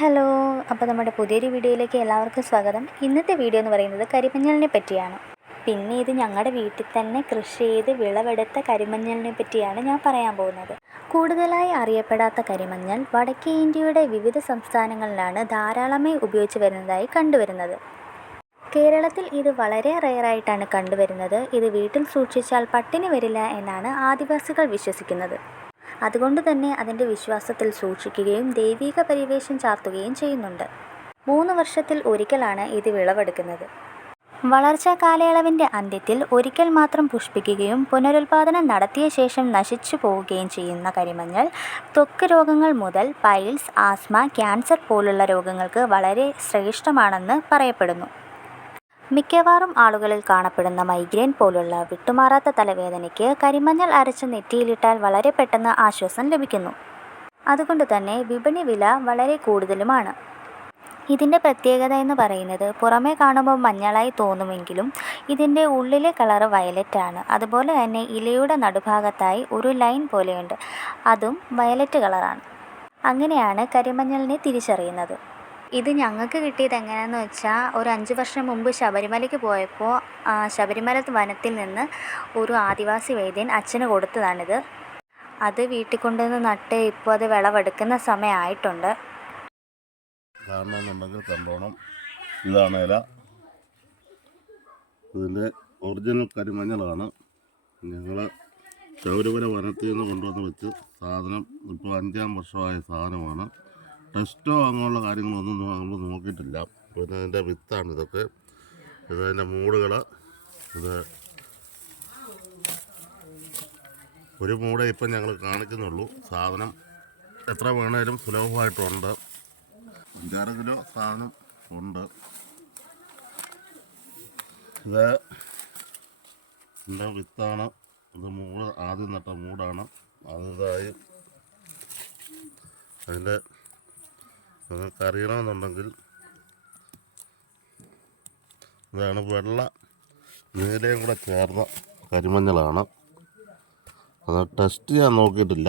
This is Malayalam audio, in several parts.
ഹലോ, അപ്പോൾ നമ്മുടെ പുതിയൊരു വീഡിയോയിലേക്ക് എല്ലാവർക്കും സ്വാഗതം. ഇന്നത്തെ വീഡിയോ എന്ന് പറയുന്നത് കരിമഞ്ഞളിനെ പറ്റിയാണ്. പിന്നെ ഇത് ഞങ്ങളുടെ വീട്ടിൽ തന്നെ കൃഷി ചെയ്ത് വിളവെടുത്ത കരിമഞ്ഞളിനെ പറ്റിയാണ് ഞാൻ പറയാൻ പോകുന്നത്. കൂടുതലായി അറിയപ്പെടാത്ത കരിമഞ്ഞൾ വടക്കേ ഇന്ത്യയുടെ വിവിധ സംസ്ഥാനങ്ങളിലാണ് ധാരാളമായി ഉപയോഗിച്ച് വരുന്നതായി കണ്ടുവരുന്നത്. കേരളത്തിൽ ഇത് വളരെ റെയറായിട്ടാണ് കണ്ടുവരുന്നത്. ഇത് വീട്ടിൽ സൂക്ഷിച്ചാൽ പട്ടിണി വരില്ല എന്നാണ് ആദിവാസികൾ വിശ്വസിക്കുന്നത്. അതുകൊണ്ട് തന്നെ അതിൻ്റെ വിശ്വാസത്തിൽ സൂക്ഷിക്കുകയും ദൈവിക പരിവേഷം ചാർത്തുകയും ചെയ്യുന്നുണ്ട്. 3 വർഷത്തിൽ ഒരിക്കലാണ് ഇത് വിളവെടുക്കുന്നത്. വളർച്ചാ കാലയളവിൻ്റെ അന്ത്യത്തിൽ ഒരിക്കൽ മാത്രം പുഷ്പിക്കുകയും പുനരുൽപാദനം നടത്തിയ ശേഷം നശിച്ചു പോവുകയും ചെയ്യുന്ന കരിമഞ്ഞൾ ത്വക്ക് രോഗങ്ങൾ മുതൽ പൈൽസ്, ആസ്മ, ക്യാൻസർ പോലുള്ള രോഗങ്ങൾക്ക് വളരെ ശ്രേഷ്ഠമാണെന്ന് പറയപ്പെടുന്നു. മിക്കവാറും ആളുകളിൽ കാണപ്പെടുന്ന മൈഗ്രെയിൻ പോലുള്ള വിട്ടുമാറാത്ത തലവേദനയ്ക്ക് കരിമഞ്ഞൾ അരച്ച് നെറ്റിയിലിട്ടാൽ വളരെ പെട്ടെന്ന് ആശ്വാസം ലഭിക്കുന്നു. അതുകൊണ്ട് തന്നെ വിപണി വില വളരെ കൂടുതലുമാണ്. ഇതിൻ്റെ പ്രത്യേകത എന്ന് പറയുന്നത് പുറമേ കാണുമ്പോൾ മഞ്ഞളായി തോന്നുമെങ്കിലും ഇതിൻ്റെ ഉള്ളിലെ കളറ് വയലറ്റ് ആണ്. അതുപോലെ തന്നെ ഇലയുടെ നടുഭാഗത്തായി ഒരു ലൈൻ പോലെയുണ്ട്, അതും വയലറ്റ് കളറാണ്. അങ്ങനെയാണ് കരിമഞ്ഞളിനെ തിരിച്ചറിയുന്നത്. ഇത് ഞങ്ങൾക്ക് കിട്ടിയത് എങ്ങനെയാണെന്ന് വെച്ചാൽ, ഒരു 5 വർഷം മുമ്പ് ശബരിമലയ്ക്ക് പോയപ്പോൾ ശബരിമല വനത്തിൽ നിന്ന് ഒരു ആദിവാസി വൈദ്യൻ അച്ഛന് കൊടുത്തതാണിത്. അത് വീട്ടിൽ കൊണ്ടുവന്ന് നട്ട് ഇപ്പോൾ അത് വിളവെടുക്കുന്ന സമയമായിട്ടുണ്ട്. കാണണമെന്നുണ്ടെങ്കിൽ കണ്ടോണം. ഇതാണ് ഇല. ഇതിൻ്റെ ഒറിജിനൽ കരിമഞ്ഞളാണ്. ഞങ്ങൾ ശബരിമല വനത്തിൽ നിന്ന് കൊണ്ടുവന്ന് വെച്ച് സാധനം ഇപ്പോൾ 5-ാം വർഷമായ സാധനമാണ്. ടെസ്റ്റോ അങ്ങനെയുള്ള കാര്യങ്ങളൊന്നും നമ്മൾ നോക്കിയിട്ടില്ല. പിന്നെ അതിൻ്റെ വിത്താണ് ഇതൊക്കെ. ഇതതിൻ്റെ മൂടുകൾ. ഇത് ഒരു മൂട ഇപ്പം ഞങ്ങൾ കാണിക്കുന്നുള്ളൂ. സാധനം എത്ര വേണേലും സുലഭമായിട്ടുണ്ട്. 5-6 കിലോ സാധനം ഉണ്ട്. ഇത് ഇതിൻ്റെ വിത്താണ്. ഇത് മൂട് ആദ്യം നട്ട മൂടാണ്. അതിതായി അതിൻ്റെ നിങ്ങൾക്ക് അറിയണമെന്നുണ്ടെങ്കിൽ ഇതാണ് വെള്ള നീലയും കൂടെ ചേർന്ന കരിമഞ്ഞളാണ്. അത് ടെസ്റ്റ് ചെയ്യാൻ നോക്കിയിട്ടില്ല.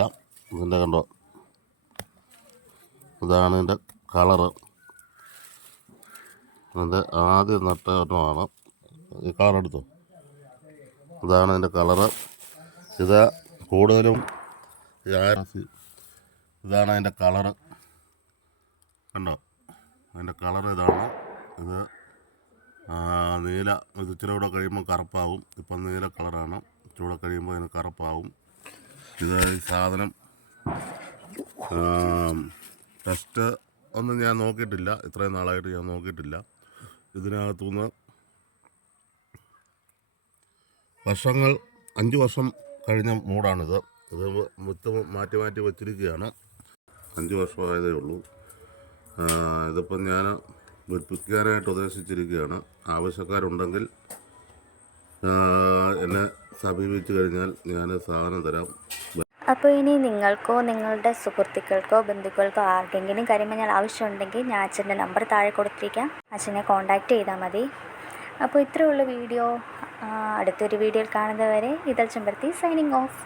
ഇതിൻ്റെ കണ്ടോ, ഇതാണ് ഇതിൻ്റെ കളറ്. അതിൻ്റെ ആദ്യം നട്ട ഒരെണ്ണമാണ്. ഈ കളറെടുത്തോ, ഇതാണ് ഇതിൻ്റെ കളറ്. ഇത് കൂടുതലും ഇതാണ് അതിൻ്റെ കളറ്. കണ്ടോ, അതിൻ്റെ കളർ ഇതാണ്. ഇത് നീല. ഇത് ഇച്ചിരി കൂടെ കഴിയുമ്പോൾ കറുപ്പാവും. ഇപ്പം നീല കളറാണ്. ഇച്ചിരി കൂടെ കഴിയുമ്പോൾ അതിന് കറുപ്പാവും. ഇത് ഈ സാധനം ടെസ്റ്റ് ഒന്നും ഞാൻ നോക്കിയിട്ടില്ല. ഇത്രയും നാളായിട്ട് ഞാൻ നോക്കിയിട്ടില്ല. ഇതിനകത്തുനിന്ന് വർഷങ്ങൾ 5 വർഷം കഴിഞ്ഞ മൂടാണിത്. ഇത് വിത്ത് മാറ്റി മാറ്റി വച്ചിരിക്കുകയാണ്. 5 വർഷമായതേ ഉള്ളൂ. ഇതിപ്പം ഞാൻ വിൽപ്പിക്കാനായിട്ട് ഉദ്ദേശിച്ചിരിക്കുകയാണ്. ആവശ്യക്കാരുണ്ടെങ്കിൽ എന്നെ സമീപിച്ചു കഴിഞ്ഞാൽ ഞാൻ സാധനം തരാം. അപ്പോൾ ഇനി നിങ്ങൾക്കോ നിങ്ങളുടെ സുഹൃത്തുക്കൾക്കോ ബന്ധുക്കൾക്കോ ആർക്കെങ്കിലും കരിമഞ്ഞൾ ആവശ്യമുണ്ടെങ്കിൽ ഞാൻ അച്ഛൻ്റെ നമ്പർ താഴെ കൊടുത്തിരിക്കാം. അച്ഛനെ കോൺടാക്റ്റ് ചെയ്താൽ മതി. അപ്പോൾ ഇത്രയുള്ള വീഡിയോ. അടുത്തൊരു വീഡിയോയിൽ കാണുന്നതുവരെ ഇതൾ ചെമ്പരത്തി സൈനിങ് ഓഫ്.